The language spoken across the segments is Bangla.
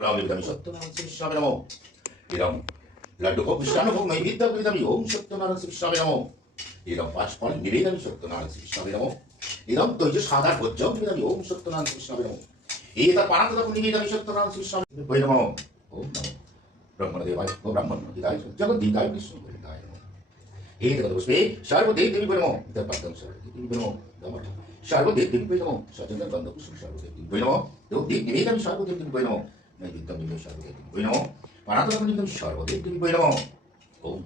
रामलिंगम सत्यनारायण स्वामी नमो इदम लड्डू भोग मिष्टान्न भोग नैवेद्य कृतम ओम सत्यनारायण स्वामी नमो इदम पाँच फल निवेदन सत्यनारायण स्वामी नमो इदम तैज साधा भोज्यम कृतम ओम सत्यनारायण स्वामी नमो एतत् पानतदं निवेदन सत्यनारायण स्वामी वै नमो ओम नमो ब्रह्मणदेवाय ओ ब्रह्मणोदिताय जगद्दीताय विष्णुदेवाय नमो एतत् पुष्पे सर्वदेव देवी वै नमो इतत् पद्मं सर्वदेवी वै नमो नमः सर्वदेव देवी वै नमो सचन्दन बन्धपुष्पं सर्वदेव देवी वै नमो देव निवेदन सर्वदेव देवी वै नमो नैवेद्यं निवेदन सर्वदेव देवी वै नमो পানাতন নিগম সর্বদেব দেবী বৈ নম ওম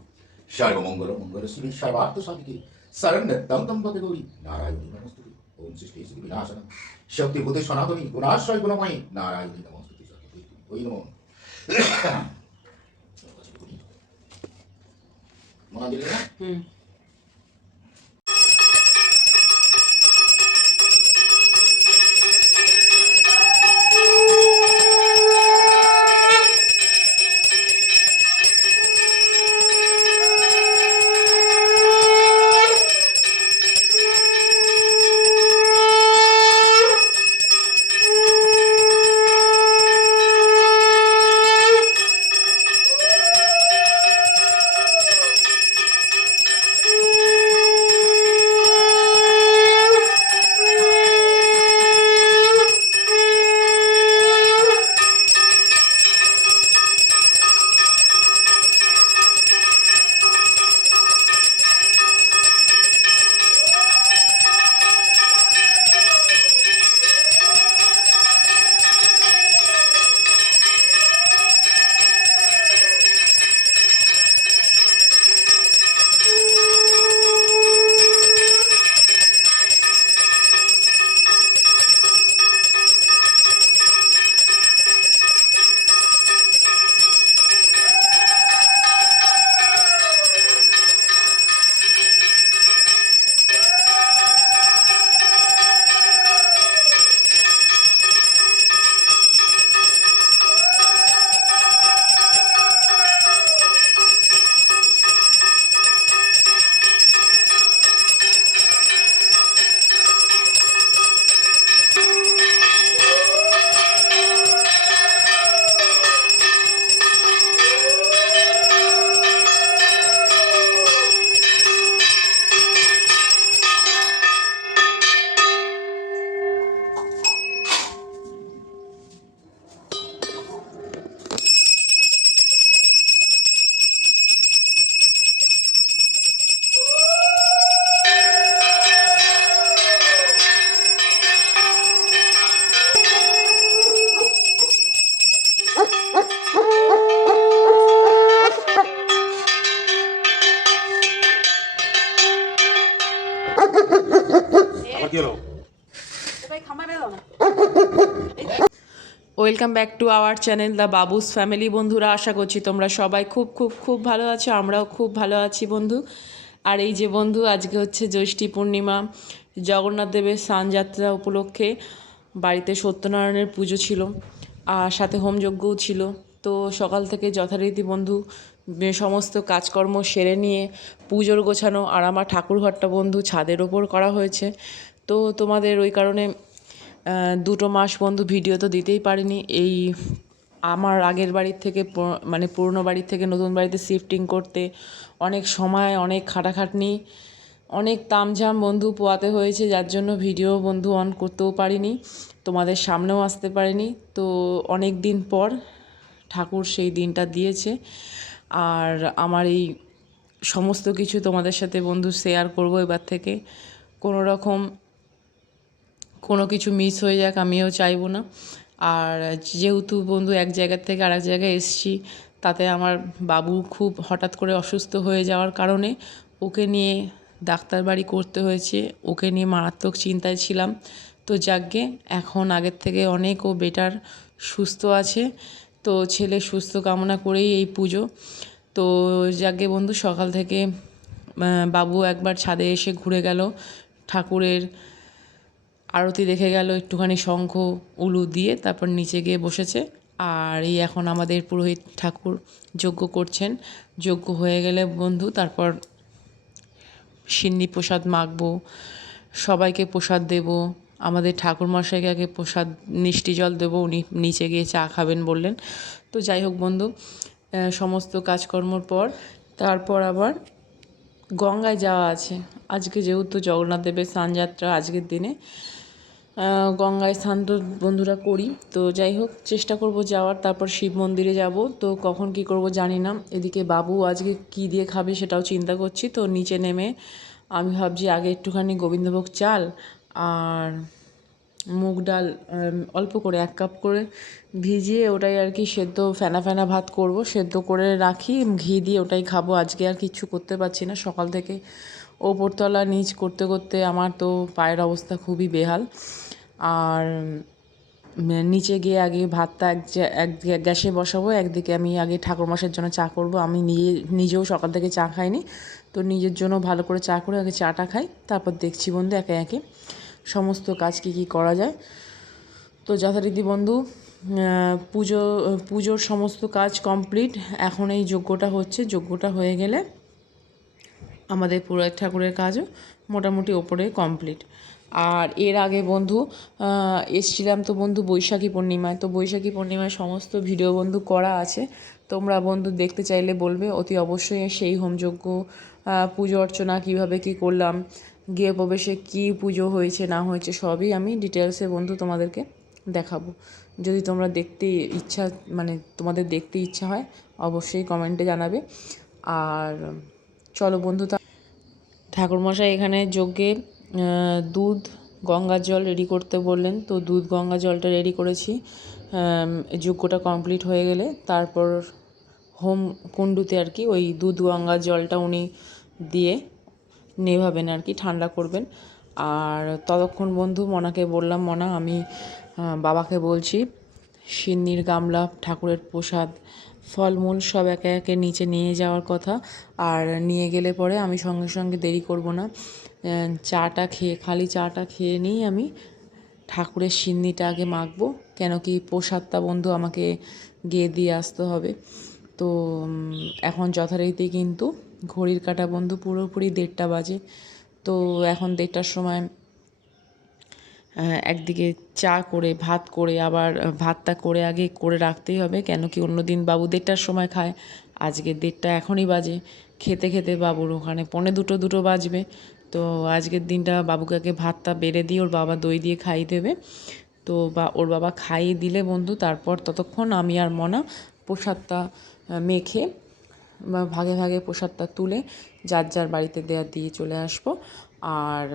সর্বমঙ্গল মঙ্গল শ্রী সর্বার্থ সাধিকে শরণ্যতম তম পদে গৌরী নারায়ণী নমস্তুতে ওম সৃষ্টি শ্রী বিনাশনম শক্তি ভূতে সনাতনী গুণাশ্রয় গুণময়ী নারায়ণী নমস্তুতে সত্যি ওই নম মনাঞ্জলি না হুম welcome back to our channel the Babu's family. বন্ধুরা, আশা করছি তোমরা সবাই খুব খুব খুব ভালো আছো, আমরাও খুব ভালো আছি বন্ধু। আর এই যে বন্ধু, আজকে হচ্ছে জ্যৈষ্ঠী পূর্ণিমা, জগন্নাথ দেবের স্নানযাত্রা উপলক্ষে বাড়িতে সত্যনারায়ণের পুজো ছিল, আর সাথে হোমযজ্ঞও ছিল। তো সকাল থেকে যথারীতি বন্ধু সমস্ত কাজকর্ম সেরে নিয়ে পুজোর গোছানো আর আমার ঠাকুরঘরটা বন্ধু ছাদের ওপর করা হয়েছে। তো তোমাদের ওই কারণে দুটো মাস বন্ধু ভিডিও তো দিতেই পারিনি। এই আমার আগের বাড়ির থেকে মানে পুরনো বাড়ির থেকে নতুন বাড়িতে শিফটিং করতে অনেক সময়, অনেক খাটাখাটনি, অনেক তামঝাম বন্ধু পোয়াতে হয়েছে, যার জন্য ভিডিও বন্ধু অন করতেও পারিনি। তোমাদের সামনেও আসতে পারিনি। তো অনেক দিন পর ঠাকুর সেই দিনটা দিয়েছে। আর আমার এই সমস্ত কিছু তোমাদের সাথে বন্ধু শেয়ার করব এবার থেকে। কোনো রকম কোনো কিছু মিস হয়ে যাক, আমিও চাইব না। আর যেহেতু বন্ধু এক জায়গার থেকে আরেক জায়গায় এসছি, তাতে আমার বাবু খুব হঠাৎ করে অসুস্থ হয়ে যাওয়ার কারণে ওকে নিয়ে ডাক্তার বাড়ি করতে হয়েছে। ওকে নিয়ে মারাত্মক চিন্তায় ছিলাম। তো যাকগে, এখন আগের থেকে অনেক ও বেটার সুস্থ আছে। তো ছেলে সুস্থ কামনা করেই এই পুজো। তো যাকগে বন্ধু, সকাল থেকে বাবু একবার ছাদে এসে ঘুরে গেল। ঠাকুরের আরতি দেখে গেল, একটুখানি শঙ্খ, উলু দিয়ে তারপর নিচে গিয়ে বসেছে। আর এই এখন আমাদের পুরোহিত ঠাকুর যজ্ঞ করছেন। যজ্ঞ হয়ে গেলে বন্ধু, তারপর সিন্নি প্রসাদ মাখবো, সবাইকে প্রসাদ দেব, আমাদের ঠাকুরমশাইকে আগে প্রসাদ, মিষ্টি জল দেবো, উনি নিচে গিয়ে চা খাবেন বললেন। তো যাই হোক বন্ধু সমস্ত কাজকর্মর পর তারপর আবার গঙ্গায় যাওয়া আছে। আজকে যেহেতু জগন্নাথ দেবের স্নানযাত্রা আজকের দিনে গঙ্গায় স্নান তো বন্ধুরা করি। তো যাই হোক, চেষ্টা করব যাওয়ার। তারপর শিব মন্দিরে যাব। তো কখন কি করব জানি না। এদিকে বাবু আজকে কি দিয়ে খাবে সেটাও চিন্তা করছি। তো নিচে নেমে আমি ভাবছি আগে একটুখানি গোবিন্দভোগ চাল আর মুগ ডাল অল্প করে, এক কাপ করে ভিজিয়ে ওটাই আর কি সেদ্ধ, ফেনা ফেনা ভাত করব, সেদ্ধ করে রাখি, ঘি দিয়ে ওটাই খাব। আজকে আর কিচ্ছু করতে পারছি না। সকাল থেকে ওপরতলা নিচ করতে করতে আমার তো পায়ের অবস্থা খুবই বেহাল। আর নিচে গিয়ে আগে ভাতটা এক এক গ্যাসে বসাবো, একদিকে আমি আগে ঠাকুরমশাইয়ের জন্য চা করব। আমি নিজে, নিজেও সকাল থেকে চা খাইনি। তো নিজের জন্য ভালো করে চা করে আগে চাটা খাই, তারপর দেখছি বন্ধু একে একে সমস্ত কাজ কী কী করা যায়। তো যথারীতি বন্ধু পুজো, পুজোর সমস্ত কাজ কমপ্লিট। এখন এই যজ্ঞটা হচ্ছে, যজ্ঞটা হয়ে গেলে আমাদের পুরোহিত ঠাকুরের কাজও মোটামুটি ওপরে কমপ্লিট। আর এর আগে বন্ধু এসছিলাম তো বন্ধু বৈশাখী পূর্ণিমায়। তো বৈশাখী পূর্ণিমায় সমস্ত ভিডিও বন্ধু করা আছে। তোমরা বন্ধু দেখতে চাইলে বলবে, অতি অবশ্যই সেই হোমযজ্ঞ পুজো অর্চনা, কীভাবে কি করলাম গিয়ে প্রবেশে কি পুজো হয়েছে, না হয়েছে, সবই আমি ডিটেলসে বন্ধু তোমাদেরকে দেখাবো। যদি তোমরা দেখতে ইচ্ছা মানে তোমাদের দেখতে ইচ্ছা হয়, অবশ্যই কমেন্টে জানাবে। আর চলো বন্ধু তা ঠাকুরমশাই এখানে যজ্ঞে দুধ গঙ্গার জল রেডি করতে বললেন। তো দুধ, গঙ্গা জলটা রেডি করেছি। যজ্ঞটা কমপ্লিট হয়ে গেলে তারপর হোম কুণ্ডুতে আর কি ওই দুধ গঙ্গার জলটা উনি দিয়ে নেভাবেন আর কি, ঠান্ডা করবেন। আর ততক্ষণ বন্ধু মনাকে বললাম, মনা আমি বাবাকে বলছি, সিন্নির গামলা, ঠাকুরের প্রসাদ ফলমূল সব একে একে নিচে নিয়ে যাওয়ার কথা। আর নিয়ে গেলে পরে আমি সঙ্গে সঙ্গে দেরি করব না। চাটা খেয়ে, খালি চাটা খেয়ে নিই আমি ঠাকুরের সিন্নিটা আগে মাখবো। কেন কি প্রসাদটা বন্ধু আমাকে গিয়ে দিয়ে আসতে হবে। তো এখন যথারীতি কিন্তু ঘড়ির কাঁটা বন্ধু পুরোপুরি দেড়টা বাজে। তো, এখন দেড়টার সময় একদিকে চা করে, ভাত করে, আবার ভাতটা করে আগে করে রাখতেই হবে। কেন কি অন্য দিন বাবু দেড়টার সময় খায়। আজকে দেড়টা এখনই বাজে। খেতে খেতে বাবুর ওখানে পৌনে দুটো দুটো বাজবে। তো আজকের দিনটা বাবুকে আগে ভাতটা বেড়ে দিয়ে ওর বাবা দই দিয়ে খাইয়ে দেবে। তো বা, ওর বাবা খাইয়ে দিলে বন্ধু, তারপর ততক্ষণ আমি আর মনা প্রসাদটা মেখে বা, ভাগে ভাগে প্রসাদটা তুলে যার যার বাড়িতে দেওয়া দিয়ে চলে আসব। আর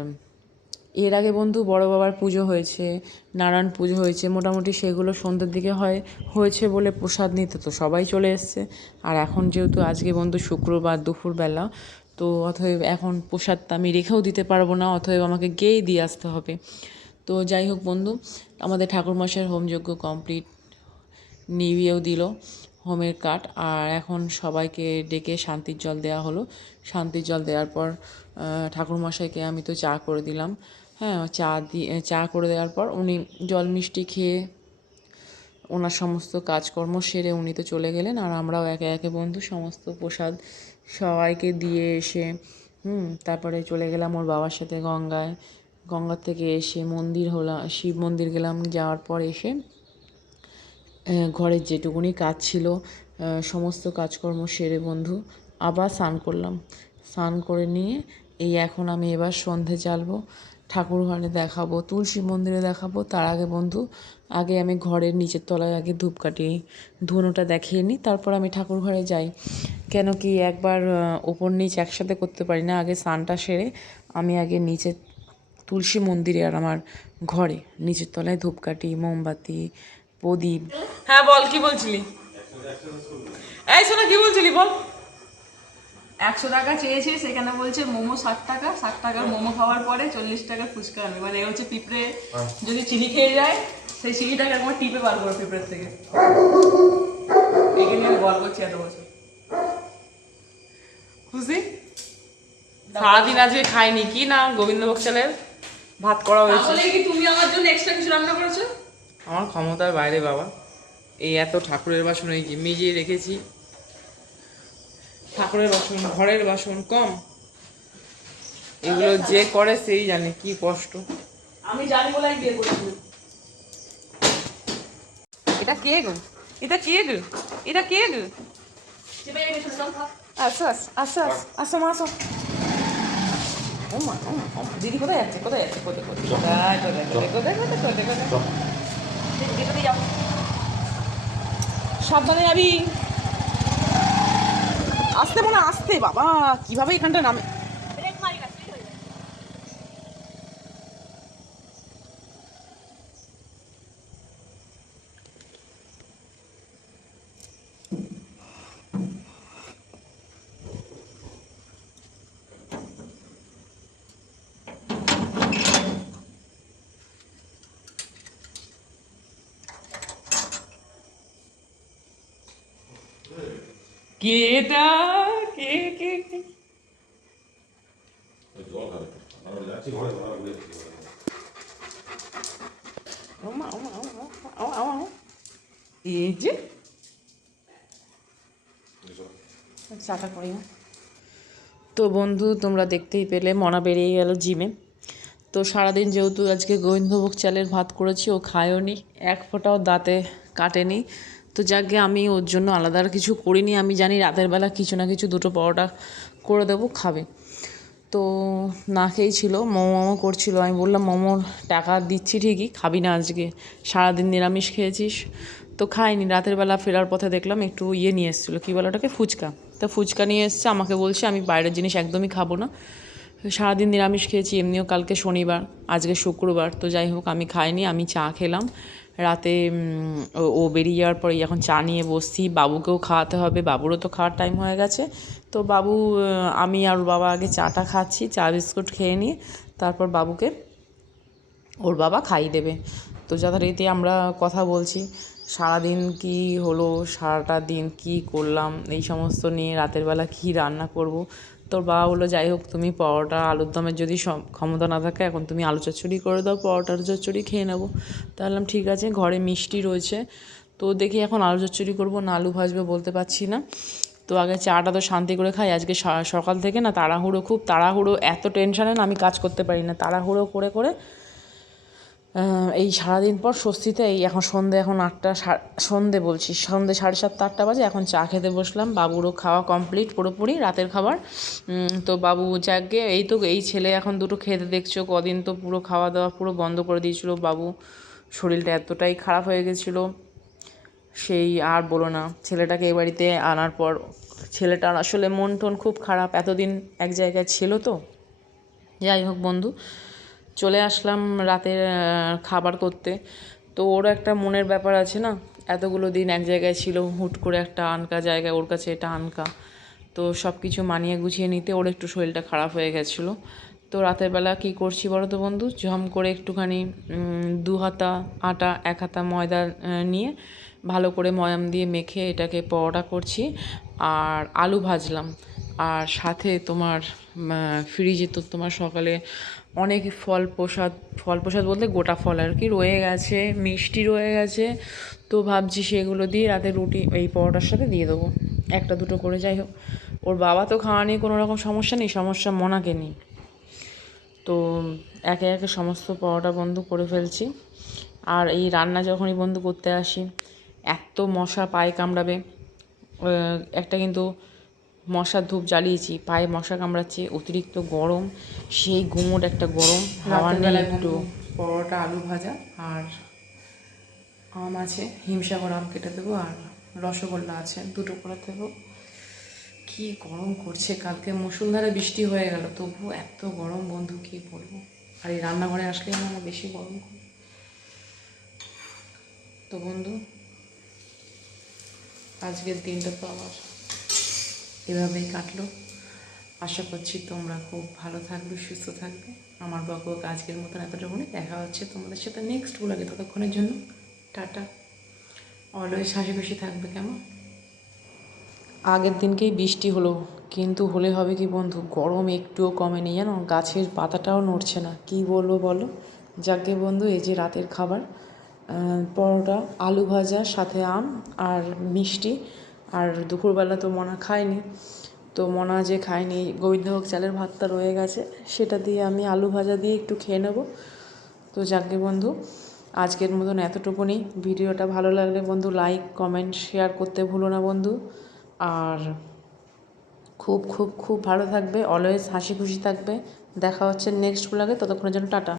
এর আগে বন্ধু বড় বাবার পুজো হয়েছে, নারায়ণ পুজো হয়েছে, মোটামুটি সেগুলো সন্ধ্যের দিকে হয়, হয়েছে বলে প্রসাদ নিতে তো সবাই চলে এসছে। আর এখন যেহেতু আজকে বন্ধু শুক্রবার দুপুরবেলা, তো অতএব এখন প্রসাদটা আমি রেখেও দিতে পারব না, অতএব আমাকে গিয়েই দিয়ে আসতে হবে। তো যাই হোক বন্ধু, আমাদের ঠাকুরমশাইয়ের হোমযজ্ঞ কমপ্লিট, নিভিয়েও দিল হোমের কাঠ। আর এখন সবাইকে ডেকে শান্তির জল দেওয়া হলো। শান্তির জল দেওয়ার পর ঠাকুরমশাইকে আমি তো চা করে দিলাম। হ্যাঁ চা দিয়ে চা করে দেওয়ার পর উনি জল মিষ্টি খেয়ে ওনার সমস্ত কাজকর্ম সেরে উনি তো চলে গেলেন আর আমরাও একে একে বন্ধু সমস্ত প্রসাদ সবাইকে দিয়ে এসে, হুম, তারপরে চলে গেলাম ওর বাবার সাথে গঙ্গায়। গঙ্গার থেকে এসে মন্দির হলাম, শিব মন্দির গেলাম, যাওয়ার পর এসে ঘরের যেটুকুনি কাজ ছিল সমস্ত কাজকর্ম সেরে বন্ধু আবার স্নান করলাম। স্নান করে নিয়ে এই এখন আমি এবার সন্ধে জ্বালবো ঠাকুর ঘরে দেখাবো, তুলসী মন্দিরে দেখাবো। তার আগে বন্ধু, আগে আমি ঘরের নিচের তলায় আগে ধূপকাঠি ধুনোটা দেখিয়ে নিই, তারপর আমি ঠাকুর ঘরে যাই। কেন কি একবার ওপর নিচ একসাথে করতে পারি না, আগে স্নানটা সেরে আমি আগে নিচে তুলসী মন্দিরে আর আমার ঘরে নিচের তলায় ধূপকাঠি, মোমবাতি, প্রদীপ। হ্যাঁ বল, কি বলছিলি? এই শোনা, কি বলছিলি, বল? একশো টাকা চেয়েছে সেখানে বলছে মোমো ষাট টাকা ষাট টাকার মোমো খাওয়ার পরে চল্লিশ টাকার ফুচকা আনবে। মানে এ হচ্ছে পিঁপড়ে যদি চিনি খেয়ে যায় সেই চিনিটাকে একবার টিপে বার করো পিঁপড়ের থেকে। একে নিয়ে আমি গল্প করছি এত বছর খুশি? সারাদিন আজকে খাইনি কি না গোবিন্দভোগ চালের ভাত করা হয়েছে। তাহলে কি তুমি আমার জন্য এক্সট্রা কিছু রান্না করেছ? আমার ক্ষমতার বাইরে বাবা। এই এত ঠাকুরের বাসন যে মেজিয়ে রেখেছি। ঠাকুরের বাসন ঘরের বাসন কম। এগুলো যে করে সেই জানে কি কষ্ট। আমি জানি বলে আমি বিয়ে করছি। এটা কে গো? এটা কে গো? এটা কে গো? আসো আসো আসো আসো আসো ও মা ও মা, দিদি কোথায় যাচ্ছে? কোথায় যাচ্ছে? কোথায় কোথায় কোথায়? কোথায় কোথায় কোথায় সাবধানে যাবি। আসতে মনে আসতে। বাবা কীভাবে এখানটা নামে? কে এটা কে কে। এই যে। চাটা করি। তো বন্ধু, তোমরা দেখতেই পেলে, মনা বেরিয়ে গেল জিমে। তো সারাদিন যেহেতু আজকে গোবিন্দভোগ চালের ভাত করেছি, ও খায়ও নি, এক ফোঁটাও দাঁতে কাটেনি। তো যাকে আমি ওর জন্য আলাদা আর কিছু করিনি, আমি জানি রাতের বেলা কিছু না কিছু দুটো পরোটা করে দেবো, খাবে। তো না খেয়েই ছিল, মোমো মোমো করছিল। আমি বললাম, মোমোর টাকা দিচ্ছি ঠিকই, খাবি না আজকে, সারাদিন নিরামিষ খেয়েছিস। তো খাইনি, রাতের বেলা ফেরার পথে দেখলাম একটু ইয়ে নিয়ে এসেছিল, কী বলে ওটাকে, ফুচকা। তো ফুচকা নিয়ে এসছে, আমাকে বলছে, আমি বাইরের জিনিস একদমই খাব না। সারাদিন নিরামিষ খেয়েছি, এমনিও কালকে শনিবার, আজকে শুক্রবার, তো যাই হোক, আমি খাইনি, আমি চা খেলাম। রাতে ও- বেরিয়ে যাওয়ার পরে এখন চা নিয়ে বসছি। বাবুকেও খাওয়াতে হবে, বাবুরও তো খাওয়ার টাইম হয়ে গেছে। তো বাবু আমি আর বাবা আগে চাটা খাচ্ছি, চা, বিস্কুট খেয়ে নিয়ে, তারপর বাবুকে ওর বাবা খাইয়ে দেবে। তো যথারীতি আমরা কথা বলছি। সারাদিন কি হলো, সারাটা দিন কি করলাম, এই সমস্ত নিয়ে রাতের বেলা কি রান্না করব তোর বাবা বলল, যাই হোক, তুমি পরোটা, আলুর দমের যদি ক্ষমতা না থাকে, এখন তুমি আলু চচ্চড়ি করে দাও, পরোটার চচ্চড়ি খেয়ে নেব। তাহলে ঠিক আছে, ঘরে মিষ্টি রয়েছে। তো দেখি এখন আলু চচ্চড়ি করব না আলু ভাজবে বলতে পারছি না। তো আগে চাটা তো শান্তি করে খাই, আজকে সকাল থেকে না তাড়াহুড়ো, খুব তাড়াহুড়ো, এত টেনশানে না আমি কাজ করতে পারি না। তাড়াহুড়ো করে করে এই সারাদিন পর স্বস্তিতে, এই এখন সন্ধে, এখন আটটা সন্ধে বলছি, সন্ধে সাড়ে সাতটা, আটটা বাজে, এখন চা খেতে বসলাম, বাবুরও খাওয়া কমপ্লিট পুরোপুরি, রাতের খাবার। তো বাবু যাকে, এই তো এই ছেলে এখন দুটো খেতে দেখছ, কদিন তো পুরো খাওয়া দাওয়া পুরো বন্ধ করে দিয়েছিল, বাবু শরীরটা এতটাই খারাপ হয়ে গেছিল, সেই আর বলো না, ছেলেটাকে এই বাড়িতে আনার পর, ছেলেটার আসলে মন টন খুব খারাপ, এতদিন এক জায়গায় ছিল তো। যাই হোক বন্ধু চলে আসলাম রাতের খাবার করতে। তো ওর একটা মনের ব্যাপার আছে না? এতগুলো দিন এক জায়গায় ছিল, হুট করে একটা আনকা জায়গায় ওর কাছে এটা আনকা। তো সব কিছু মানিয়ে গুছিয়ে নিতে ওর একটু শরীরটা খারাপ হয়ে গেছিল। তো রাতের বেলা কী করছি বলো তো বন্ধু? ঝম করে একটুখানি দু হাতা আটা, এক হাতা ময়দা নিয়ে ভালো করে ময়াম দিয়ে মেখে এটাকে পরোটা করছি। আর আলু ভাজলাম। আর সাথে তোমার ফ্রিজে তো তোমার সকালে অনেক ফল প্রসাদ ফল প্রসাদ বলতে গোটা ফল আর কি রয়ে গেছে, মিষ্টি রয়ে গেছে। তো ভাবছি সেগুলো দিয়ে রাতে রুটি, এই পরোটার সাথে দিয়ে দেবো। একটা দুটো করে যাই হোক। ওর বাবা তো খাওয়া নিয়ে কোনো রকম সমস্যা নেই, সমস্যা মনাকে নেই। তো একে একে সমস্ত পরোটা বন্ধ করে ফেলছি। আর এই রান্না যখনই বন্ধ করতে আসি, এত মশা পায়ে কামড়াবে একটা কিন্তু মশার ধূপ জ্বালিয়েছি পায়ে মশা কামড়াচ্ছে অতিরিক্ত গরম সেই গুমোট একটা গরম হাওয়া নেই একটু পরোটা আলু ভাজা আর আম আছে হিমসাগর আম কেটে দেবো আর রসগোল্লা আছে দুটো করে দেবো। কি গরম করছে কালকে মুসুলধারে বৃষ্টি হয়ে গেল তবু এত গরম বন্ধু কি বলব? আর এই রান্নাঘরে আসলে আমার বেশি গরম করে। তো বন্ধু আজকের দিনটা তো আমার এভাবেই কাটলো। আশা করছি তোমরা খুব ভালো থাকবে, সুস্থ থাকবে। আমার বাবু আজকের মতন এতটুকুনি। দেখা হচ্ছে তোমাদের সাথে নেক্সট লাগে ততক্ষণের জন্য। টাটা। অলওয়েজ হাসি খুশি থাকবে, কেমন? আগের দিনকেই বৃষ্টি হলো, কিন্তু হলে হবে কি বন্ধু? গরম একটুও কমে কমেনি, জানো? গাছের পাতাটাও নড়ছে না। কি বলব বলো? যাকে বন্ধু, এই যে রাতের খাবার পরোটা, আলু ভাজা, সাথে আম আর মিষ্টি। আর দুপুরবেলা তো মনা খায়নি। তো মনা যে খায়নি, গোবিন্দভোগ চালের ভাতটা রয়ে গেছে, সেটা দিয়ে আমি আলু ভাজা দিয়ে একটু খেয়ে নেব। তো যাকে বন্ধু, আজকের মতন এতটুকুনি। ভিডিওটা ভালো লাগলে বন্ধু লাইক কমেন্ট শেয়ার করতে ভুলো না বন্ধু। আর খুব খুব খুব ভালো থাকবে অলওয়েজ হাসি খুশি থাকবে। দেখা হচ্ছে নেক্সট ব্লগে ততক্ষণের জন্য টাটা।